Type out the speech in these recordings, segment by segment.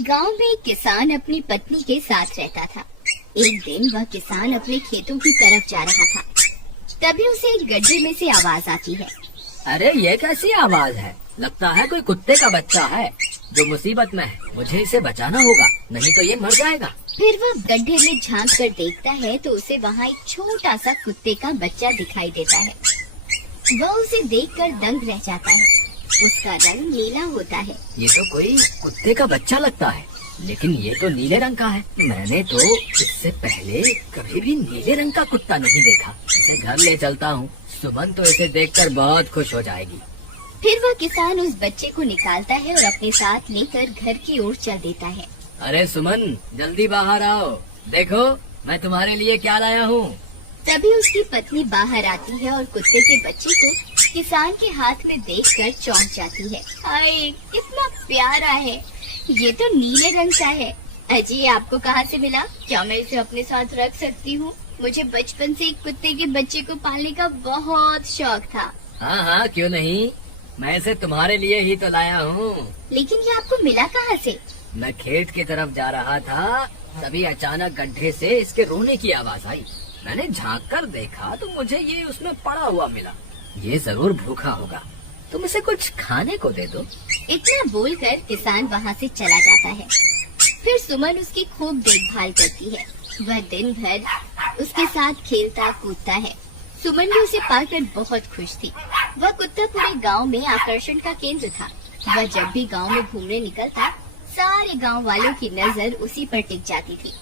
गांव में एक किसान अपनी पत्नी के साथ रहता था। एक दिन वह किसान अपने खेतों की तरफ जा रहा था, तभी उसे एक गड्ढे में से आवाज आती है। अरे ये कैसी आवाज है? लगता है कोई कुत्ते का बच्चा है जो मुसीबत में है। मुझे इसे बचाना होगा, नहीं तो ये मर जाएगा। फिर वह गड्ढे में झांक कर देखता है तो उसे वहाँ एक छोटा सा कुत्ते का बच्चा दिखाई देता है। वह उसे देखकर दंग रह जाता है। उसका रंग नीला होता है। ये तो कोई कुत्ते का बच्चा लगता है, लेकिन ये तो नीले रंग का है। मैंने तो इससे पहले कभी भी नीले रंग का कुत्ता नहीं देखा। इसे घर ले चलता हूँ, सुमन तो इसे देखकर बहुत खुश हो जाएगी। फिर वह किसान उस बच्चे को निकालता है और अपने साथ लेकर घर की ओर चल देता है। अरे सुमन, जल्दी बाहर आओ, देखो मैं तुम्हारे लिए क्या लाया हूँ। तभी उसकी पत्नी बाहर आती है और कुत्ते के बच्चे को किसान के हाथ में देखकर चौंक जाती है। हाय, कितना प्यारा है, ये तो नीले रंग का है। अजी, ये आपको कहाँ से मिला? क्या मैं इसे अपने साथ रख सकती हूँ? मुझे बचपन से एक कुत्ते के बच्चे को पालने का बहुत शौक था। हाँ हाँ, क्यों नहीं, मैं इसे तुम्हारे लिए ही तो लाया हूँ। लेकिन ये आपको मिला कहाँ से? मैं खेत की तरफ जा रहा था, तभी अचानक गड्ढे से इसके रोने की आवाज आई। मैंने झांक कर देखा तो मुझे ये उसमें पड़ा हुआ मिला। ये जरूर भूखा होगा, तुम इसे कुछ खाने को दे दो। इतना बोलकर किसान वहाँ से चला जाता है। फिर सुमन उसकी खूब देखभाल करती है। वह दिन भर उसके साथ खेलता कूदता है। सुमन भी उसे पाकर बहुत खुश थी। वह कुत्ता पूरे गांव में आकर्षण का केंद्र था। वह जब भी गांव में घूमने निकलता, सारे गांव वालों की नजर उसी पर टिक जाती थी,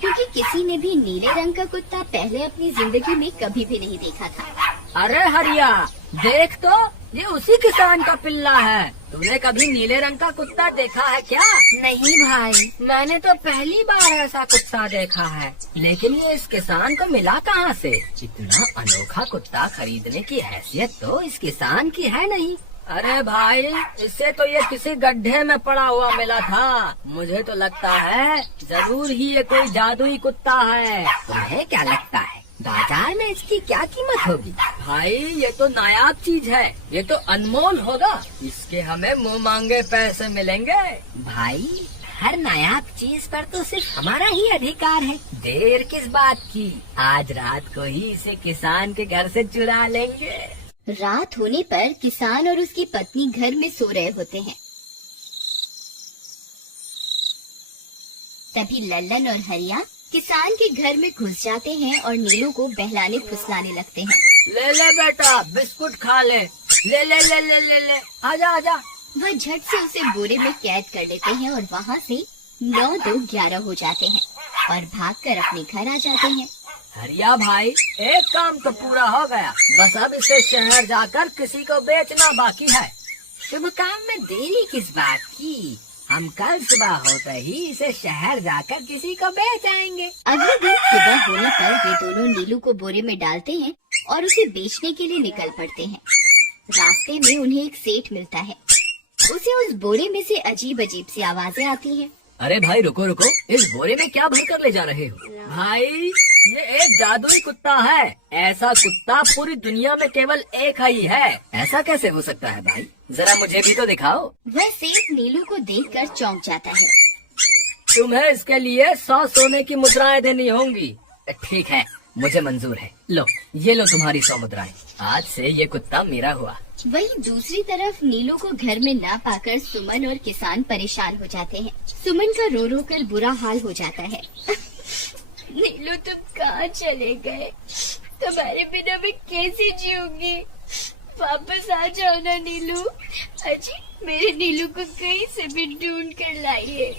क्योंकि किसी ने भी नीले रंग का कुत्ता पहले अपनी जिंदगी में कभी भी नहीं देखा था। अरे हरिया, देख तो, ये उसी किसान का पिल्ला है। तूने कभी नीले रंग का कुत्ता देखा है क्या? नहीं भाई, मैंने तो पहली बार ऐसा कुत्ता देखा है। लेकिन ये इस किसान को मिला कहाँ से? इतना अनोखा कुत्ता खरीदने की हैसियत तो इस किसान की है नहीं। अरे भाई, इससे तो ये किसी गड्ढे में पड़ा हुआ मिला था। मुझे तो लगता है जरूर ही ये कोई जादुई कुत्ता है। तुम्हें क्या लगता है बाजार में इसकी क्या कीमत होगी? भाई, ये तो नायाब चीज है, ये तो अनमोल होगा। इसके हमें मुंह मांगे पैसे मिलेंगे। भाई, हर नायाब चीज पर तो सिर्फ हमारा ही अधिकार है। देर किस बात की, आज रात को ही इसे किसान के घर से चुरा लेंगे। रात होने पर किसान और उसकी पत्नी घर में सो रहे होते हैं। तभी लल्लन और हरिया किसान के घर में घुस जाते हैं और नीलू को बहलाने फुसलाने लगते हैं। ले ले बेटा, बिस्कुट खा ले। ले ले ले ले ले ले, आजा आजा। वह झट से उसे बोरे में कैद कर लेते हैं और वहाँ से 9 2 11 हो जाते हैं और भागकर अपने घर आ जाते हैं। हरिया भाई, एक काम तो पूरा हो गया, बस अब इसे शहर जाकर किसी को बेचना बाकी है। शुभ काम में देरी किस बात की? हम कल सुबह होते ही इसे शहर जाकर किसी को बेच आएंगे। अगले दिन सुबह होने पर वे दोनों नीलू को बोरे में डालते हैं और उसे बेचने के लिए निकल पड़ते हैं। रास्ते में उन्हें एक सेठ मिलता है। उसे उस बोरे में से अजीब अजीब सी आवाजें आती हैं। अरे भाई, रुको रुको, इस बोरे में क्या भर कर ले जा रहे हो? भाई, ये एक जादुई कुत्ता है। ऐसा कुत्ता पूरी दुनिया में केवल एक ही है। ऐसा कैसे हो सकता है भाई? जरा मुझे भी तो दिखाओ। वह सेठ नीलू को देखकर चौंक जाता है। तुम्हें इसके लिए 100 सोने की मुद्राएं देनी होंगी। ठीक है, मुझे मंजूर है। लो, ये लो तुम्हारी 100 मुद्राएं। आज से ये कुत्ता मेरा हुआ। वहीं दूसरी तरफ नीलू को घर में ना पाकर सुमन और किसान परेशान हो जाते हैं। सुमन का रो रो कर बुरा हाल हो जाता है। नीलू, तुम कहाँ चले गए? तुम्हारे बिना मैं कैसे जीऊंगी? वापस आ जाओ ना नीलू। अजी, मेरे नीलू को कहीं से भी ढूंढ कर लाइए।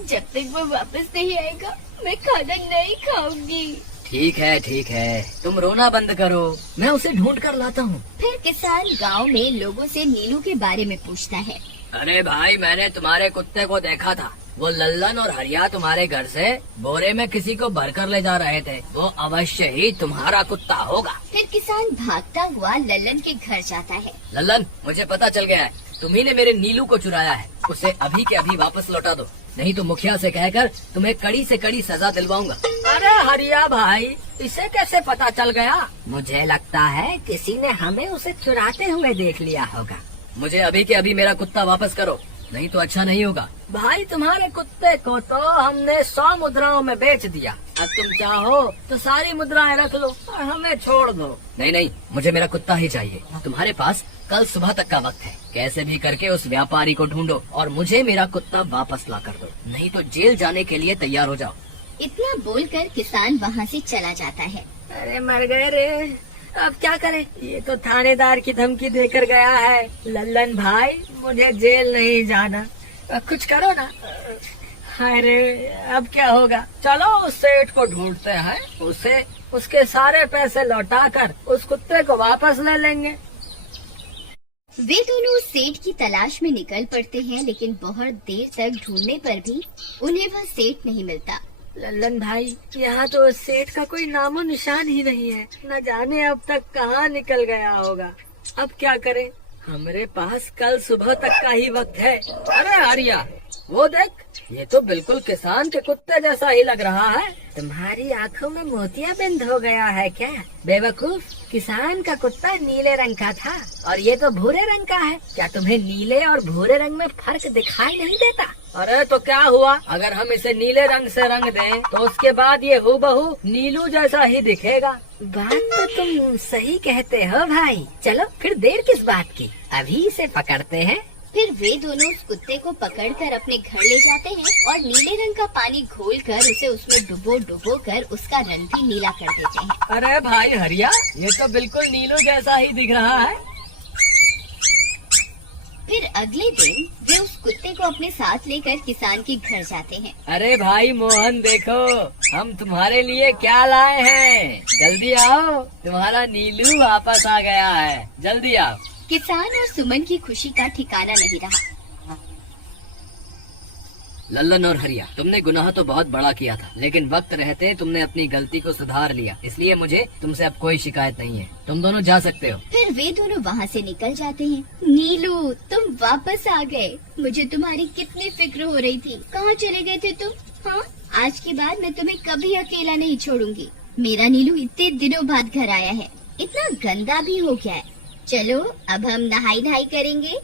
जब तक वो वापस नहीं आएगा, मैं खाना नहीं खाऊंगी। ठीक है, तुम रोना बंद करो, मैं उसे ढूंढ कर लाता हूँ। फिर किसान गांव में लोगों से नीलू के बारे में पूछता है। अरे भाई, मैंने तुम्हारे कुत्ते को देखा था। वो लल्लन और हरिया तुम्हारे घर से बोरे में किसी को भरकर ले जा रहे थे। वो अवश्य ही तुम्हारा कुत्ता होगा। फिर किसान भागता हुआ लल्लन के घर जाता है। लल्लन, मुझे पता चल गया है, तुम्ही ने मेरे नीलू को चुराया है। उसे अभी के अभी वापस लौटा दो, नहीं तो मुखिया से कहकर तुम्हें कड़ी से कड़ी सजा दिलवाऊंगा। अरे हरिया भाई, इसे कैसे पता चल गया? मुझे लगता है किसी ने हमें उसे चुराते हुए देख लिया होगा। मुझे अभी के अभी मेरा कुत्ता वापस करो, नहीं तो अच्छा नहीं होगा। भाई तुम्हारे कुत्ते को तो हमने 100 मुद्राओं में बेच दिया, अब तुम चाहो तो सारी मुद्राएं रख लो और हमें छोड़ दो। नहीं नहीं, मुझे मेरा कुत्ता ही चाहिए। तुम्हारे पास कल सुबह तक का वक्त है, कैसे भी करके उस व्यापारी को ढूंढो और मुझे मेरा कुत्ता वापस ला कर दो, नहीं तो जेल जाने के लिए तैयार हो जाओ। इतना बोलकर किसान वहाँ से चला जाता है। अरे मर गए रे, अब क्या करें, ये तो थानेदार की धमकी देकर गया है। लल्लन भाई, मुझे जेल नहीं जाना, कुछ करो ना। अरे अब क्या होगा, चलो उस सेठ को ढूंढते हैं, उसे उसके सारे पैसे लौटाकर उस कुत्ते को वापस ले लेंगे। वे दोनों उस सेठ की तलाश में निकल पड़ते हैं, लेकिन बहुत देर तक ढूंढने पर भी उन्हें वह सेठ नहीं मिलता। लल्लन भाई, यहाँ तो उस सेठ का कोई नामो निशान ही नहीं है, न जाने अब तक कहाँ निकल गया होगा। अब क्या करें, हमारे पास कल सुबह तक का ही वक्त है। अरे आर्या, वो देख, ये तो बिल्कुल किसान के कुत्ते जैसा ही लग रहा है। तुम्हारी आंखों में मोतियाबिंद हो गया है क्या बेवकूफ? किसान का कुत्ता नीले रंग का था और ये तो भूरे रंग का है। क्या तुम्हें नीले और भूरे रंग में फर्क दिखाई नहीं देता? अरे तो क्या हुआ, अगर हम इसे नीले रंग से रंग दें तो उसके बाद ये हूबहू नीलू जैसा ही दिखेगा। बात तो तुम सही कहते हो भाई, चलो फिर देर किस बात की, अभी इसे पकड़ते हैं। फिर वे दोनों उस कुत्ते को पकड़कर अपने घर ले जाते हैं और नीले रंग का पानी घोलकर उसे उसमें डुबो कर उसका रंग भी नीला कर देते हैं। अरे भाई हरिया, ये तो बिल्कुल नीलू जैसा ही दिख रहा है। फिर अगले दिन वे उस कुत्ते को अपने साथ लेकर किसान के घर जाते हैं। अरे भाई मोहन, देखो हम तुम्हारे लिए क्या लाए हैं, जल्दी आओ, तुम्हारा नीलू वापस आ गया है, जल्दी आओ। किसान और सुमन की खुशी का ठिकाना नहीं रहा। लल्लन और हरिया, तुमने गुनाह तो बहुत बड़ा किया था, लेकिन वक्त रहते तुमने अपनी गलती को सुधार लिया, इसलिए मुझे तुमसे अब कोई शिकायत नहीं है, तुम दोनों जा सकते हो। फिर वे दोनों वहाँ से निकल जाते हैं। नीलू, तुम वापस आ गए, मुझे तुम्हारी कितनी फिक्र हो रही थी, कहाँ चले गए थे तुम? हाँ, आज के बाद मैं तुम्हें कभी अकेला नहीं छोड़ूंगी। मेरा नीलू इतने दिनों बाद घर आया है, इतना गंदा भी हो गया है। चलो अब हम नहाई करेंगे।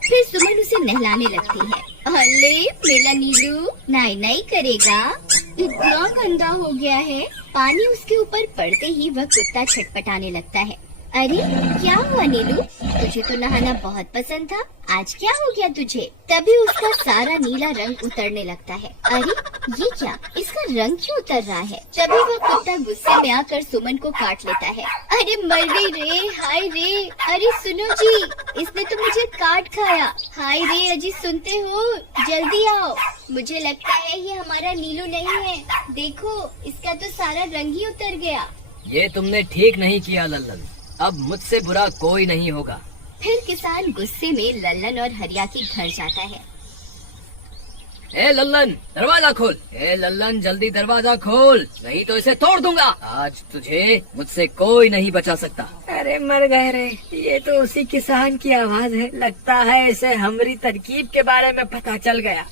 फिर सुमन उसे नहलाने लगती है। अरे मेरा नीलू नहाई करेगा, इतना गंदा हो गया है। पानी उसके ऊपर पड़ते ही वह कुत्ता छटपटाने लगता है। अरे क्या हुआ नीलू, तुझे तो नहाना बहुत पसंद था, आज क्या हो गया तुझे? तभी उसका सारा नीला रंग उतरने लगता है। अरे ये क्या, इसका रंग क्यों उतर रहा है? तभी वह कुत्ता गुस्से में आकर सुमन को काट लेता है। अरे मर गई रे, हाय रे, अरे सुनो जी, इसने तो मुझे काट खाया। हाय रे अजी, सुनते हो, जल्दी आओ, मुझे लगता है ये हमारा नीलू नहीं है, देखो इसका तो सारा रंग ही उतर गया। ये तुमने ठीक नहीं किया लल्लन, अब मुझसे बुरा कोई नहीं होगा। फिर किसान गुस्से में लल्लन और हरिया के घर जाता है। ए लल्लन, दरवाजा खोल। ए लल्लन, जल्दी दरवाजा खोल, नहीं तो इसे तोड़ दूंगा। आज तुझे मुझसे कोई नहीं बचा सकता। अरे मर गए रे, ये तो उसी किसान की आवाज है, लगता है इसे हमारी तरकीब के बारे में पता चल गया।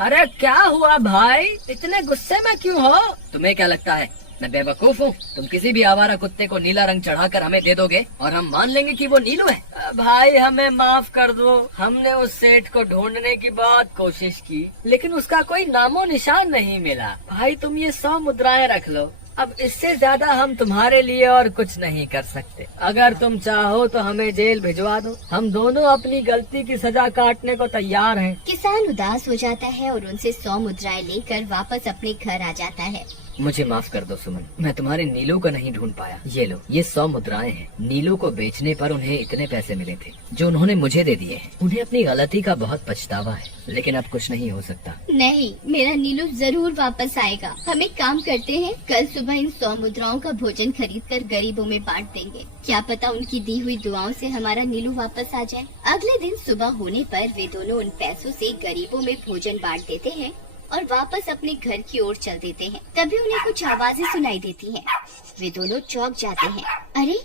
अरे क्या हुआ भाई, इतने गुस्से में क्यों हो? तुम्हें क्या लगता है मैं बेवकूफ हूँ? तुम किसी भी आवारा कुत्ते को नीला रंग चढ़ाकर हमें दे दोगे और हम मान लेंगे कि वो नीलू है। भाई हमें माफ कर दो, हमने उस सेठ को ढूंढने की बहुत कोशिश की, लेकिन उसका कोई नामो निशान नहीं मिला। भाई तुम ये 100 मुद्राएं रख लो, अब इससे ज्यादा हम तुम्हारे लिए और कुछ नहीं कर सकते। अगर तुम चाहो तो हमें जेल भिजवा दो, हम दोनों अपनी गलती की सजा काटने को तैयार हैं। किसान उदास हो जाता है और उनसे 100 मुद्राएं लेकर वापस अपने घर आ जाता है। मुझे माफ कर दो सुमन, मैं तुम्हारे नीलू को नहीं ढूंढ पाया। ये लो, ये 100 मुद्राएं हैं। नीलू को बेचने पर उन्हें इतने पैसे मिले थे जो उन्होंने मुझे दे दिए हैं। उन्हें अपनी गलती का बहुत पछतावा है, लेकिन अब कुछ नहीं हो सकता। नहीं, मेरा नीलू जरूर वापस आएगा। हम एक काम करते हैं, कल सुबह इन 100 मुद्राओं का भोजन खरीदकर गरीबों में बांट देंगे। क्या पता उनकी दी हुई दुआओं से हमारा नीलू वापस आ जाए। अगले दिन सुबह होने पर वे दोनों उन पैसों से गरीबों में भोजन बांट देते हैं और वापस अपने घर की ओर चल देते हैं। तभी उन्हें कुछ आवाजें सुनाई देती हैं। वे दोनों चौंक जाते हैं। अरे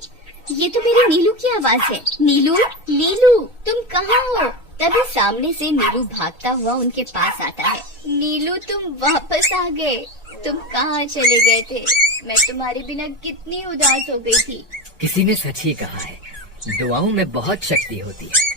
ये तो मेरे नीलू की आवाज है। नीलू, नीलू, तुम कहाँ हो? तभी सामने से नीलू भागता हुआ उनके पास आता है। नीलू, तुम वापस आ गए, तुम कहाँ चले गए थे? मैं तुम्हारे बिना कितनी उदास हो गई थी। किसी ने सच ही कहा है, दुआओं में बहुत शक्ति होती है।